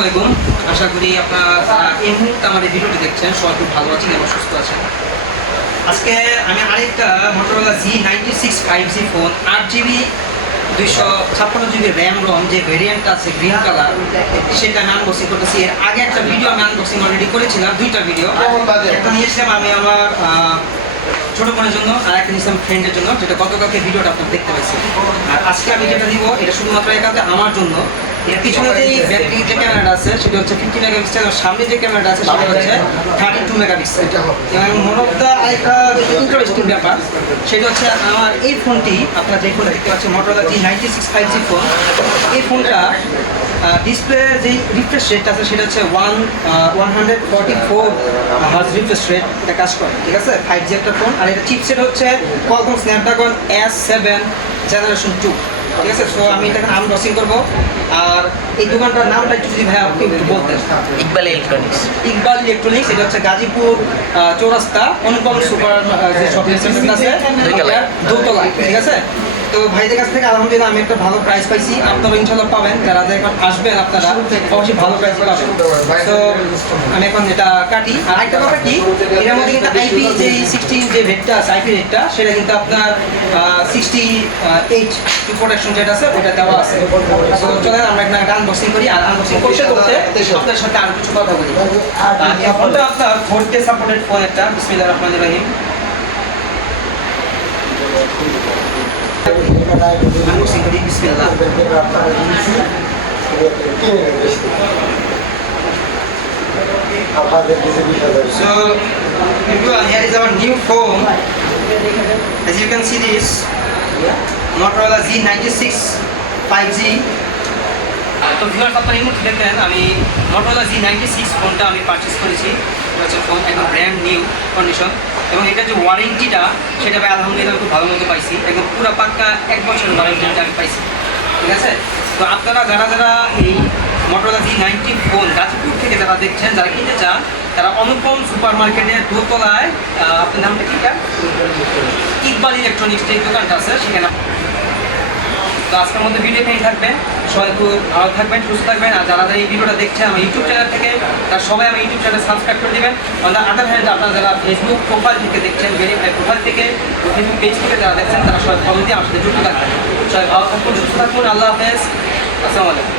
আলাইকুম। আশা করি আপনারা এই মুহূর্তে আমার এই ভিডিওটি দেখছেন সবাই খুব ভালো আছেন এবং সুস্থ আছেন। আজকে আমি আরেকটা Motorola Z96 5G phone 8GB 256GB RAM ROM যে ভেরিয়েন্ট আছে গ্রিন কালার, সেটা আমি আনবক্সিং করতেছি। এর আগে একটা ভিডিও আমি আনবক্সিং অলরেডি করেছিলাম, দুইটা ভিডিও। একটা নিয়েছিলাম আমি আমার ছোট বোনের জন্য, আর একটা নিয়েছিলাম ফ্রেন্ডের জন্য, যেটা গতকালকে ভিডিওটা আপনারা দেখতে পাচ্ছেন। আর আজকে আমি যেটা দিব এটা শুধুমাত্র একান্তে আমার জন্য। এর পিছনে যেই ব্যাটারি যে ক্যামেরাটা আছে সেটা হচ্ছে 50 মেগাপিক্সেল, আর সামনে যে ক্যামেরাটা আছে সেটা হচ্ছে 32 মেগাপিক্সেল। এবং মনোরমটা আরেকটা ইন্টারেস্টিং ব্যাপার সেটা হচ্ছে আমার এই ফোনটি, আপনারা যে ফোনটা দেখতে পাচ্ছেন Motorola Z96 5G ফোন, এই ফোনটা ডিসপ্লে যেই রিফ্রেশ রেট আছে সেটা হচ্ছে 144 হার্জ রিফ্রেশ রেট এটা কাজ করে, ঠিক আছে। 5G একটা ফোন, আর এটা চিপসেট হচ্ছে Qualcomm Snapdragon S7 জেনারেশন 2, ঠিক আছে। সো আমি এটাকে আনবক্সিং করবো। আর এই দোকানটার নামটা একটু যদি ভাই আপনি একটু বলতেন। ইকবাল ইলেকট্রনিক্স। ইকবাল ইলেকট্রনিক্স, এটা হচ্ছে গাজীপুর চৌরাস্তা অনুপম সুপার যে শপিং সেন্টার আছে দোতলায়, ঠিক আছে। তো ভাইদের কাছ থেকে আলহামদুলিল্লাহ আমি একটা ভালো প্রাইস পাইছি, আপনারা ইনশাল্লাহ পাবেন। যারা এখন আসবেন আপনারা অবশ্যই ভালো প্রাইস পাবেন। তো আমি এখন এটা কাটি। আর একটা কথা কি, এর মধ্যে কিন্তু আইপি যে 16 যে রেটটা আছে, আইপি রেটটা সেটা কিন্তু আপনার 68 প্রোটেকশন যেটা আছে ওটা দেওয়া আছে। তো চলেন আমরা একটা আনবক্সিং করি। আর আনবক্সিং করতে করতে আপনার সাথে আরো কিছু কথা বলি। এই ফোনটা আপনার 4K সাপোর্টেড ফোন একটা। বিসমিল্লাহির রহমানির রহিম। Unboxing kali bismillah. So everyone, here is our new phone. As you can see this Motorola Z96 5G. তো ভিউয়ার্স, আপনারা এই মুহূর্তে দেখেন আমি Motorola Z96 ফোনটা আমি পারচেস করেছি। এটা হচ্ছে ফোন একদম ব্র্যান্ড নিউ কন্ডিশন, এবং এটা যে ওয়ারেন্টিটা সেটা আমি আলহামদুলিল্লাহ খুব ভালো মতো পাইছি। একদম পুরো পাক্কা 1 বছরের ওয়ারেন্টিটা আমি পাইছি, ঠিক আছে। তো আপনারা যারা যারা এই Motorola Z90 ফোন গাজীপুর থেকে যারা দেখছেন, যারা কিনতে চান, তারা অনুপম সুপার মার্কেটের দোতলায়, আপনার নামটা কি, ইকবাল ইলেকট্রনিক্স যে দোকানটা আছে সেখানে। তো আজকের মধ্যে ভিডিও পেয়ে থাকবেন, সবাই খুব ভালো থাকবেন, সুস্থ থাকবেন। আর যারা যারা এই ভিডিওটা দেখছেন আমার ইউটিউব চ্যানেল থেকে, তারা সবাই আমার ইউটিউব চ্যানেল সাবস্ক্রাইব করে দেবেন। অন দ্য আদার হ্যান্ড, আপনারা যারা ফেসবুক প্রোফাইল থেকে দেখছেন, ভেরিফাই প্রোফাইল থেকে, ফেসবুক পেজ থেকে যারা দেখছেন, তারা সবাই ফলো দিয়ে আমার সাথে যুক্ত থাকবেন। সবাই ভালো থাকুন, সুস্থ থাকুন। আল্লাহ হাফেজ, আসসালামু আলাইকুম।